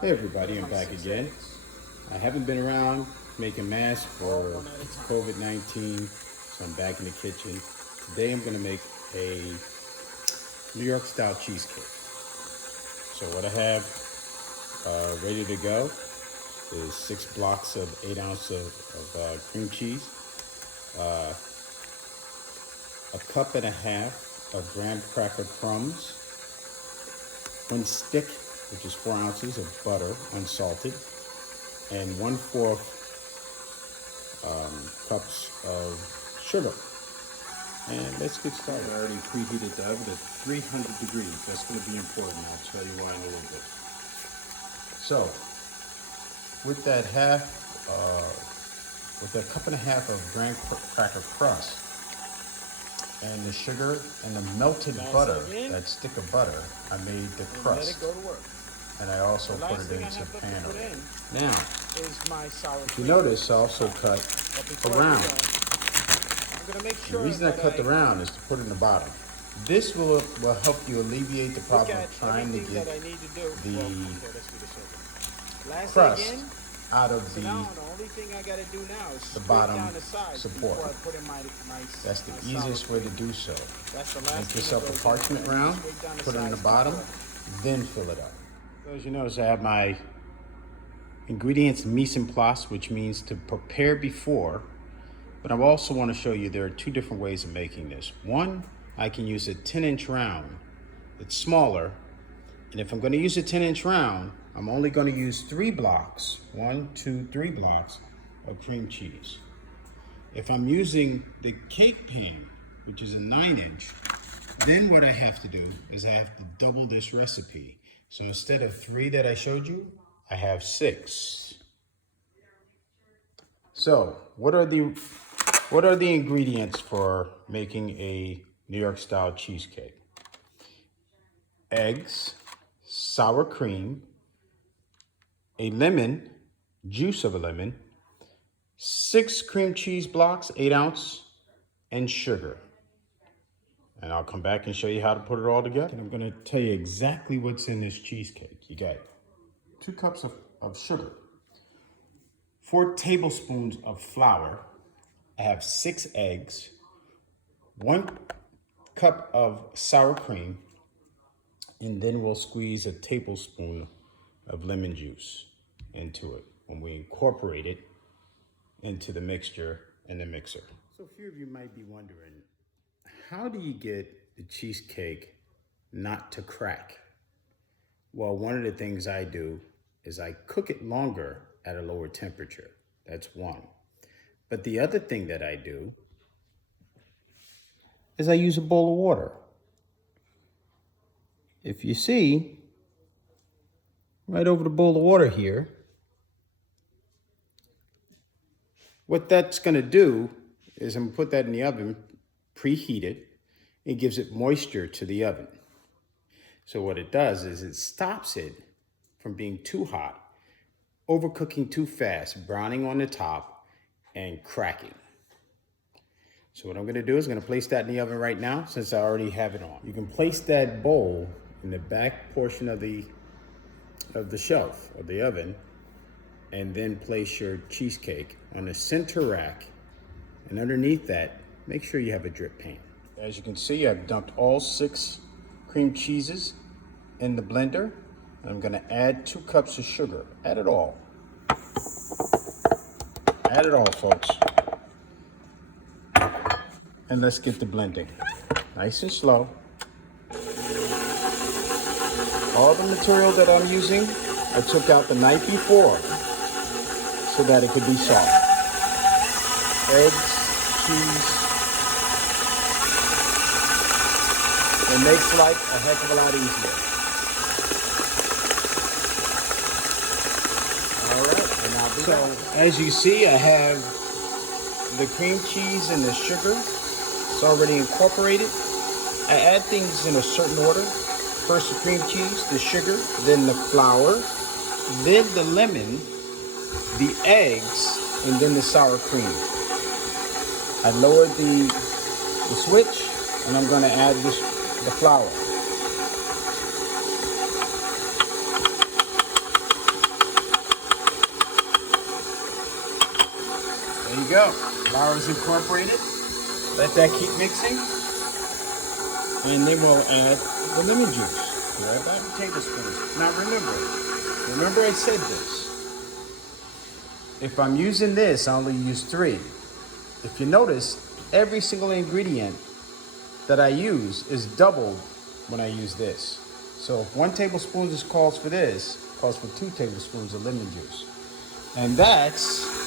Hey everybody, I'm back again. I haven't been around making masks for COVID-19, so I'm back in the kitchen. Today I'm going to make a New York style cheesecake. So what I have ready to go is 6 blocks of 8 ounce of cream cheese, a cup and a half of graham cracker crumbs, 1 stick, which is 4 ounces of butter, unsalted, and 1/4 cups of sugar. And let's get started. I already preheated the oven at 300 degrees. That's going to be important. I'll tell you why in a little bit. So, with that with a cup and a half of graham cracker crust and the sugar and the melted butter, that stick of butter, I made the crust. And I also put it into the pan. Now, if you notice, I also cut around. The reason I cut the round is to put it in the bottom. This will help you alleviate the problem of trying to get the crust out of the bottom support. That's the easiest way to do so. Make yourself a parchment round, put it in the bottom, then fill it up. So as you notice, I have my ingredients mise en place, which means to prepare before. But I also want to show you there are 2 different ways of making this. One, I can use a 10-inch round. It's smaller. And if I'm going to use a 10-inch round, I'm only going to use 3 blocks, 1, 2, 3 blocks of cream cheese. If I'm using the cake pan, which is a 9-inch, then what I have to do is I have to double this recipe. So instead of 3 that I showed you, I have 6. So what are the ingredients for making a New York style cheesecake? Eggs, sour cream, a lemon, juice of a lemon, 6 cream cheese blocks, 8 ounce, and sugar. And I'll come back and show you how to put it all together. And I'm going to tell you exactly what's in this cheesecake. You got 2 cups of sugar, 4 tablespoons of flour. I have 6 eggs, 1 cup of sour cream, and then we'll squeeze a tablespoon of lemon juice into it when we incorporate it into the mixture in the mixer. So a few of you might be wondering, how do you get the cheesecake not to crack? Well, one of the things I do is I cook it longer at a lower temperature. That's one. But the other thing that I do is I use a bowl of water. If you see, right over the bowl of water here, what that's going to do is I'm going to put that in the oven, preheat it. It gives it moisture to the oven. So what it does is it stops it from being too hot, overcooking too fast, browning on the top, and cracking. So what I'm going to do is I'm going to place that in the oven right now since I already have it on. You can place that bowl in the back portion of the shelf of the oven, and then place your cheesecake on the center rack, and underneath that, make sure you have a drip pan. As you can see, I've dumped all 6 cream cheeses in the blender. And I'm going to add 2 cups of sugar. Add it all. Add it all, folks. And let's get the blending. Nice and slow. All the material that I'm using, I took out the night before so that it could be soft. Eggs, cheese. It makes life a heck of a lot easier. All right, and I'll be back. As you see, I have the cream cheese and the sugar. It's already incorporated. I add things in a certain order. First the cream cheese, the sugar, then the flour, then the lemon, the eggs, and then the sour cream. I lowered the switch, and I'm going to add the flour. go. Flour is incorporated. Let that keep mixing. And then we'll add the lemon juice. About 2 tablespoons. Now remember I said this. If I'm using this, I only use 3. If you notice, every single ingredient that I use is doubled when I use this. So if 1 tablespoon just calls for this, calls for 2 tablespoons of lemon juice. And that's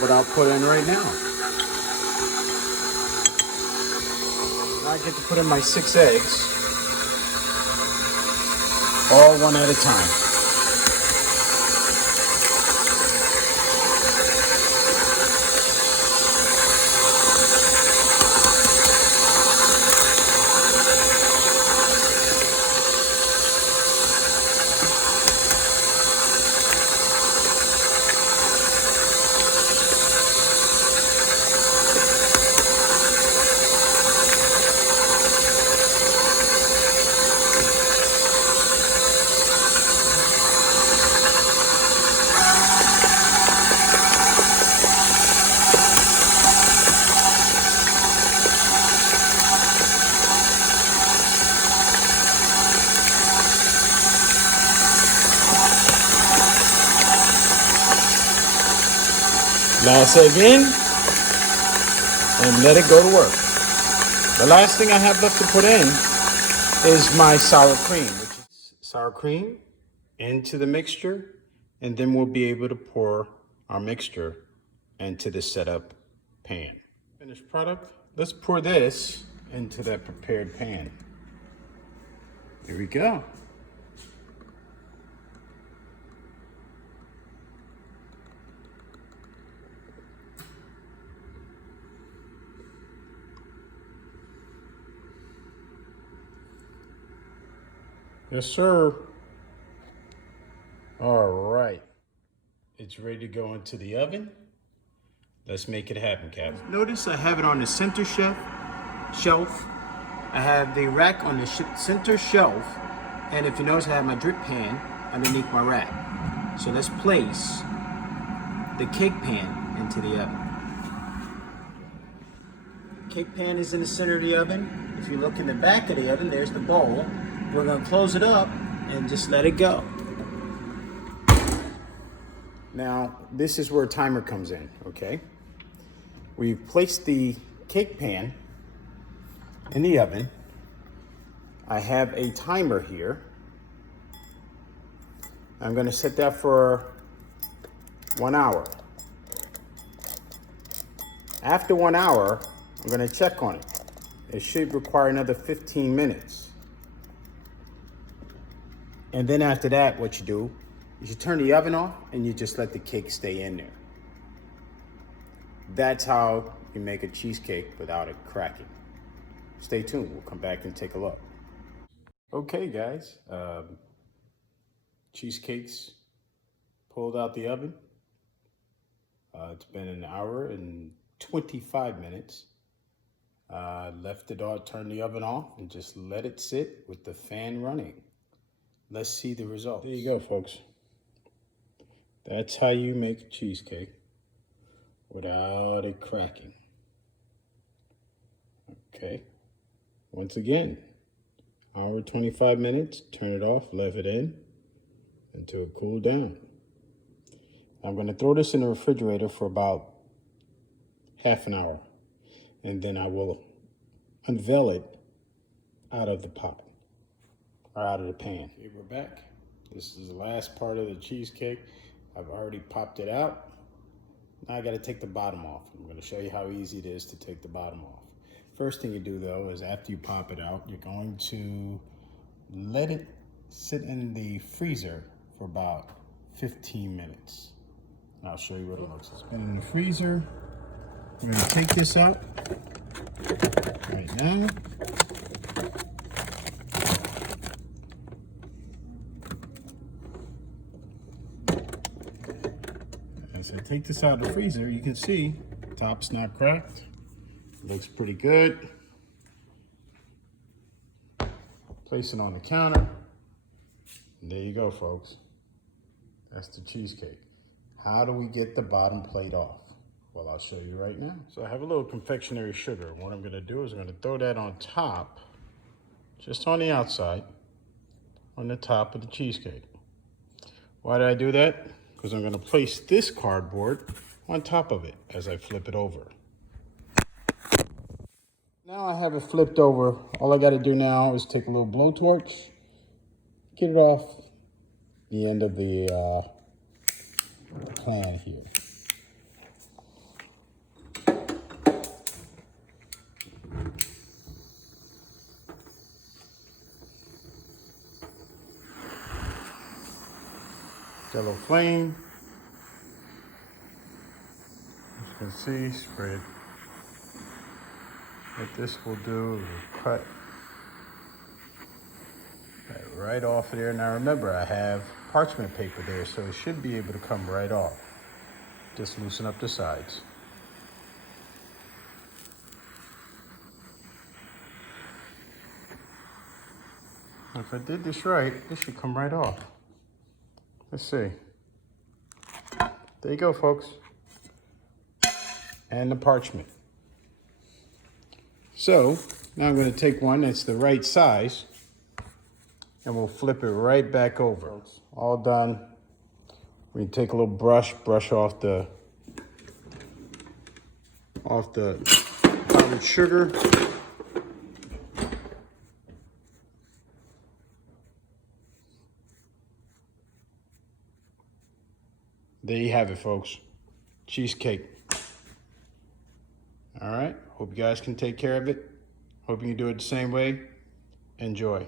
what I'll put in right now. Now I get to put in my 6 eggs, all one at a time. Last egg in, and let it go to work. The last thing I have left to put in is my sour cream, which is sour cream into the mixture, and then we'll be able to pour our mixture into the setup pan. Finished product, let's pour this into that prepared pan. Here we go. Yes, sir. All right. It's ready to go into the oven. Let's make it happen, Cap. Notice I have it on the center shelf. I have the rack on the center shelf. And if you notice, I have my drip pan underneath my rack. So let's place the cake pan into the oven. Cake pan is in the center of the oven. If you look in the back of the oven, there's the bowl. We're gonna close it up and just let it go. Now, this is where a timer comes in, okay? We've placed the cake pan in the oven. I have a timer here. I'm gonna set that for 1 hour. After 1 hour, I'm gonna check on it. It should require another 15 minutes. And then after that, what you do is you turn the oven off and you just let the cake stay in there. That's how you make a cheesecake without it cracking. Stay tuned, we'll come back and take a look. Okay guys, cheesecakes pulled out the oven. It's been 1 hour and 25 minutes. Left it all, turned the oven off and just let it sit with the fan running. Let's see the result. There you go, folks. That's how you make a cheesecake without it cracking. Okay. Once again, 1 hour, 25 minutes, turn it off, leave it in until it cooled down. I'm gonna throw this in the refrigerator for about half an hour, and then I will unveil it out of the pot. Or out of the pan. Okay, we're back. This is the last part of the cheesecake. I've already popped it out. Now I gotta take the bottom off. I'm gonna show you how easy it is to take the bottom off. First thing you do though is after you pop it out, you're going to let it sit in the freezer for about 15 minutes. And I'll show you what it looks like. It's been in the freezer. We're gonna take this out right now. As I take this out of the freezer, you can see the top's not cracked. It looks pretty good. Place it on the counter. And there you go, folks. That's the cheesecake. How do we get the bottom plate off? Well, I'll show you right now. So I have a little confectionery sugar. What I'm gonna do is I'm gonna throw that on top, just on the outside, on the top of the cheesecake. Why did I do that? Because I'm gonna place this cardboard on top of it as I flip it over. Now I have it flipped over. All I gotta do now is take a little blowtorch, get it off the end of the can here. Got a little flame. As you can see, spread. What this will do is cut that right off of there. Now remember, I have parchment paper there, so it should be able to come right off. Just loosen up the sides. If I did this right, this should come right off. Let's see. There you go, folks. And the parchment. So now I'm going to take one that's the right size and we'll flip it right back over. All done. We can take a little brush off the powdered sugar. There you have it, folks. Cheesecake. All right. Hope you guys can take care of it. Hope you can do it the same way. Enjoy.